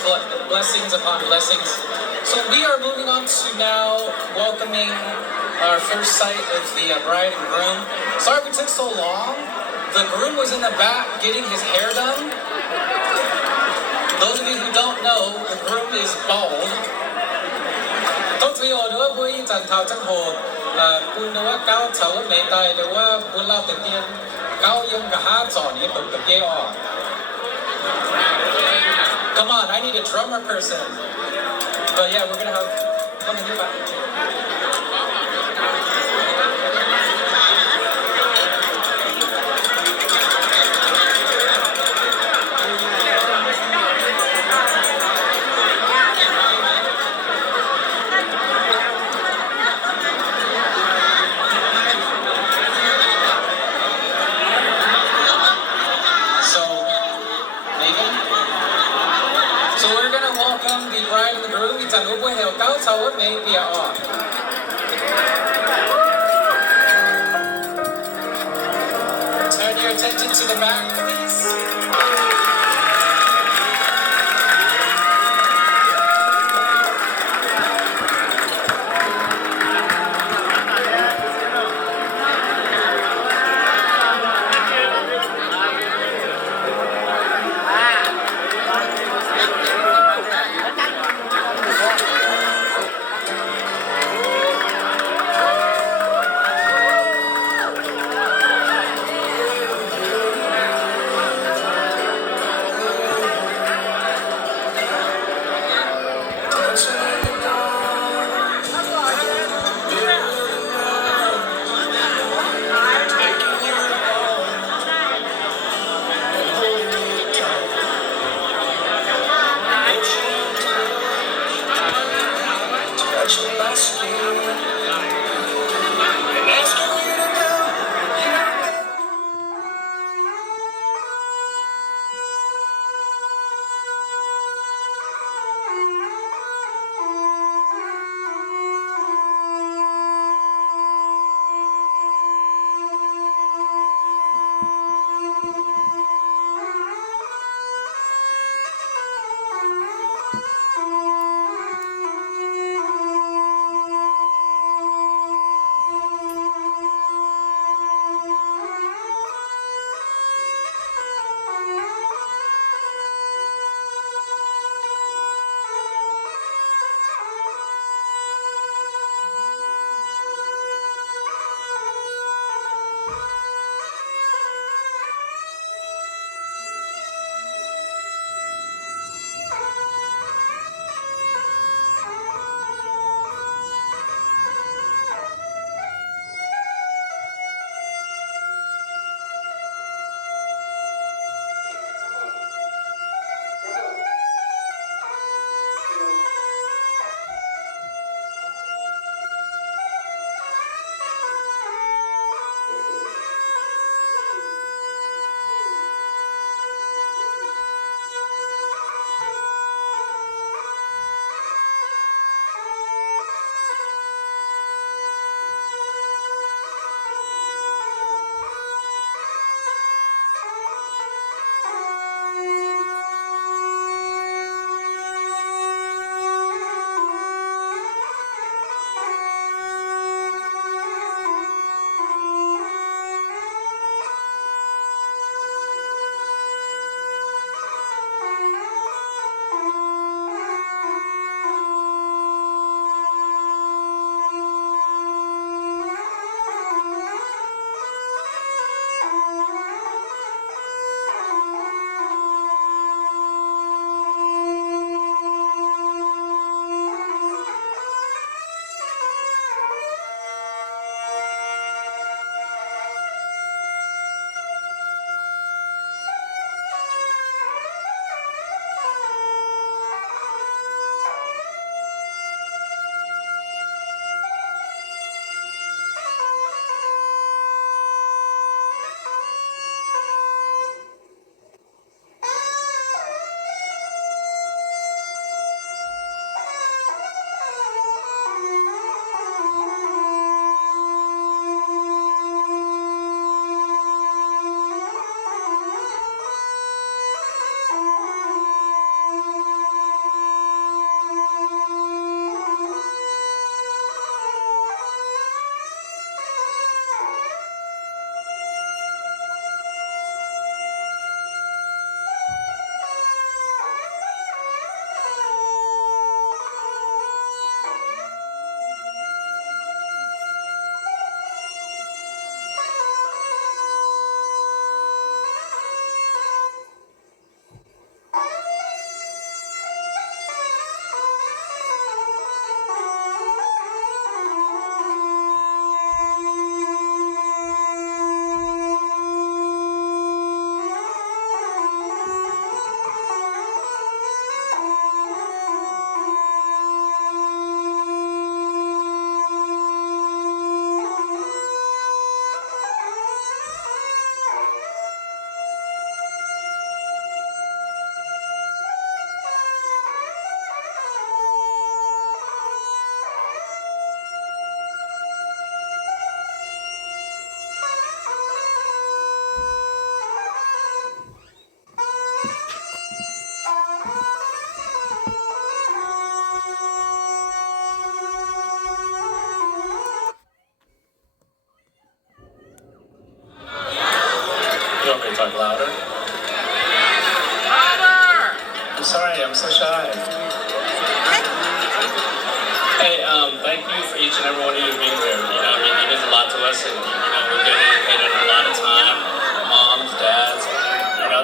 Blessings upon blessings. So we are moving on to now welcoming our first sight of the bride and groom. Sorry we took so long. The groom was in the back getting his hair done. Those of you who don't know, the groom is bald. ต้องถือเอาด้วยบุยจันทาวจังโหดคุณนึกว่าก้าวเฉาไม่ตายหรือว่าคุณเล่าแต่เตียนก้าวยังกับห้าจ่อนี้ตกกับเกอออก Come on, I need a drummer person. But yeah, we're gonna have. Come on, you back. So we're gonna welcome the bride and the groom. It's an upo heo cao sao may be off. Turn your attention to the back, please.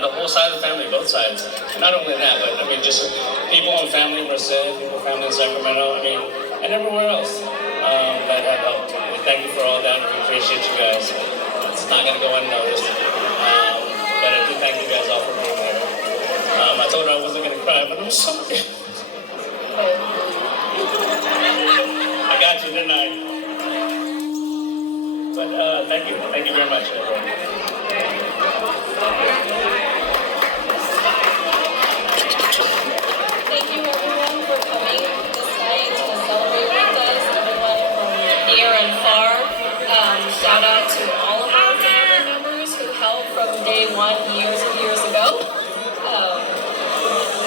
the whole side of the family, both sides. Not only that, but I mean, just people and family in Merced, people, family in Sacramento, I mean, and everywhere else that have helped. We thank you for all that. We appreciate you guys. It's not going to go unnoticed. But I do thank you guys all for being there. I told her I wasn't going to cry, but I'm sorry. I got you, didn't I? But thank you. Thank you very much, everyone. Thank you everyone for coming this night to celebrate with us, everyone from near and far. Shout out to all of our family members who helped from day one years and years ago.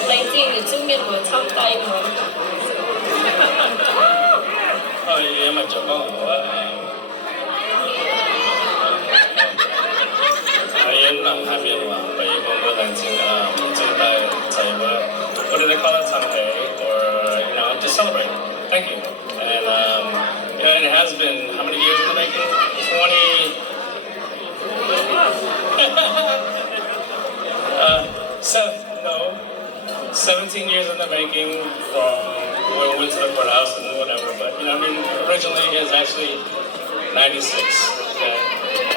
19嘅中英會參加英文。因為做工我喺能下面話，譬如講嗰陣時正大就係what do they call it, Sunday, or just celebrate. Thank you. And and it has been how many years in the making? 17 years in the making from when we went to the courthouse and whatever. But I mean, originally it was actually 96. Okay,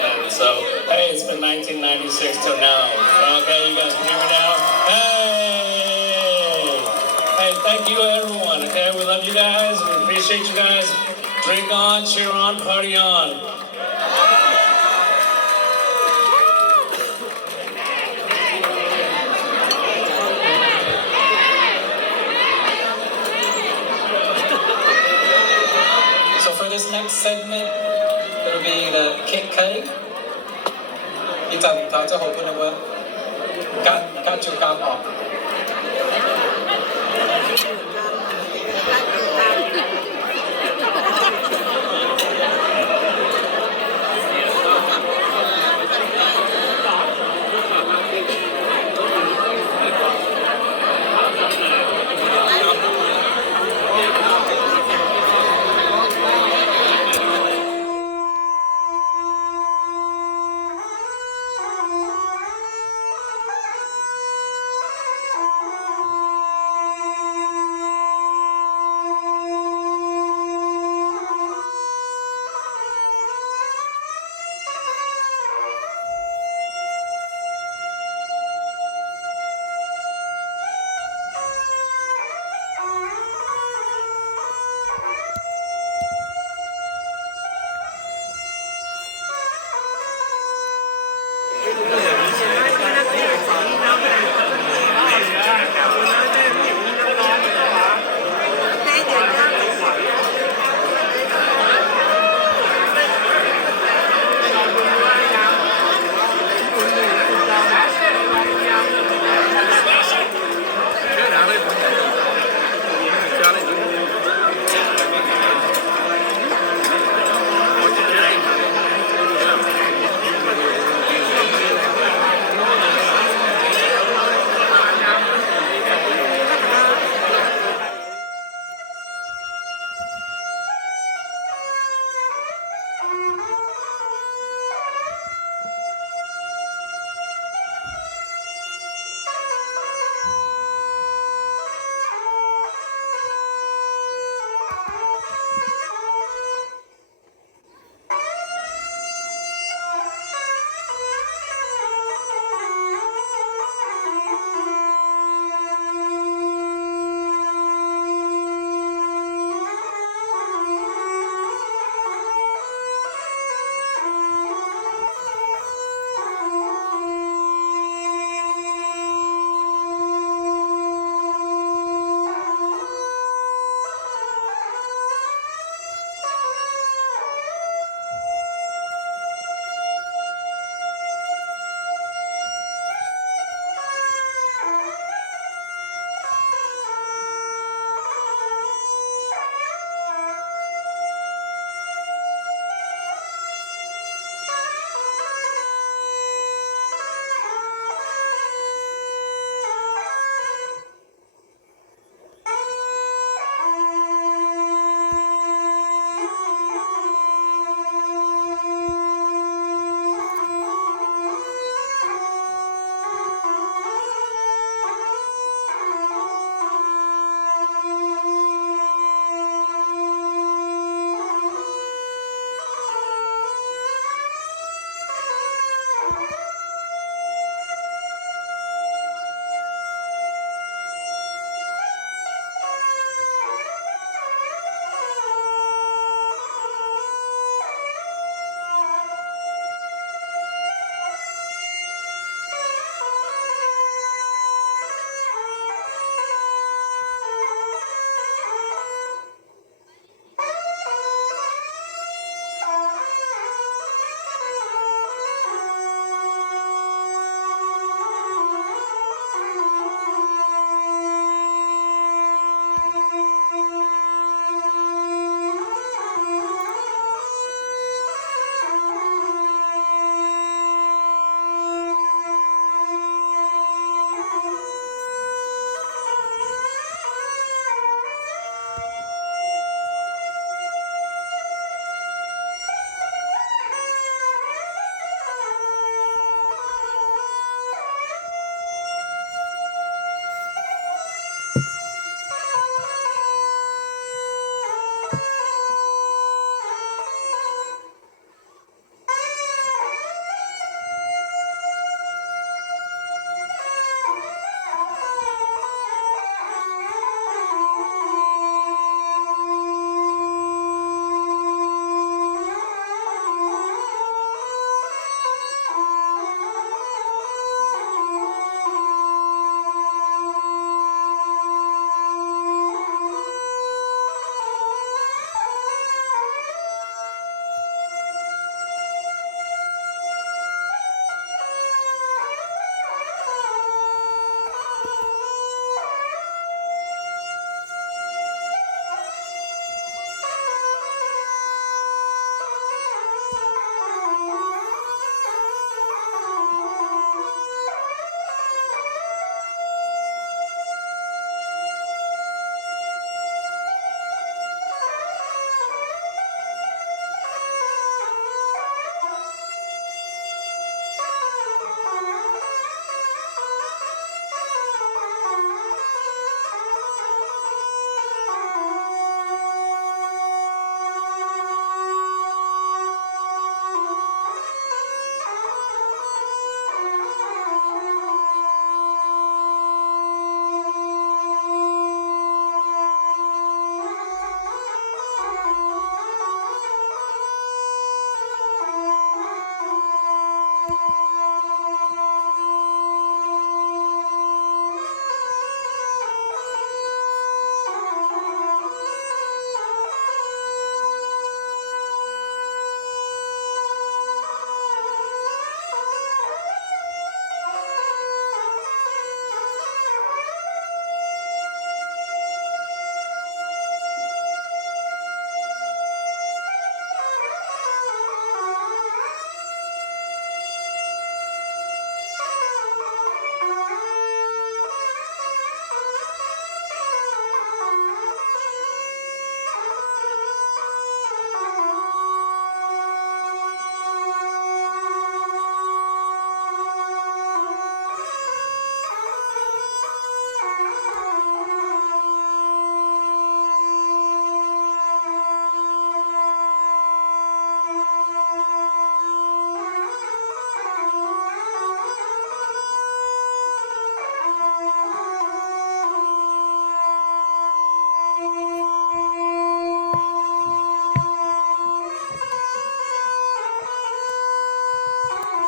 and so hey, it's been 1996 till now. Okay, you guys can hear me now. Hey, thank you everyone. Okay, we love you guys. We appreciate you guys. Drink on, cheer on, party on. This next segment, it'll be the cake cutting. 呢陣大家好歡迎喎，跟住夾我。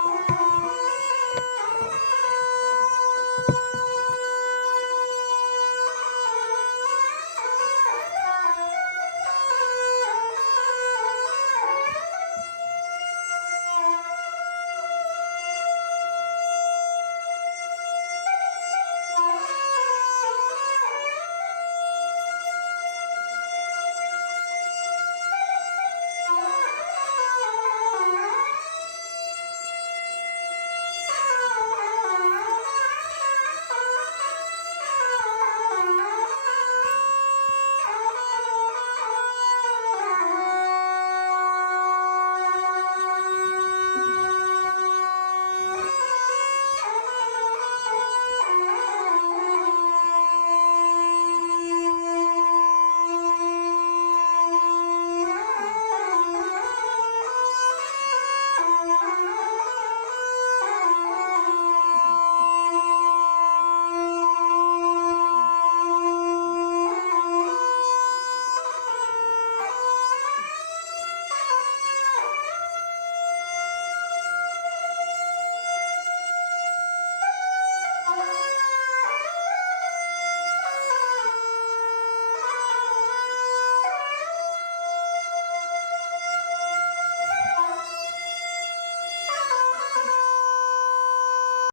Thank you.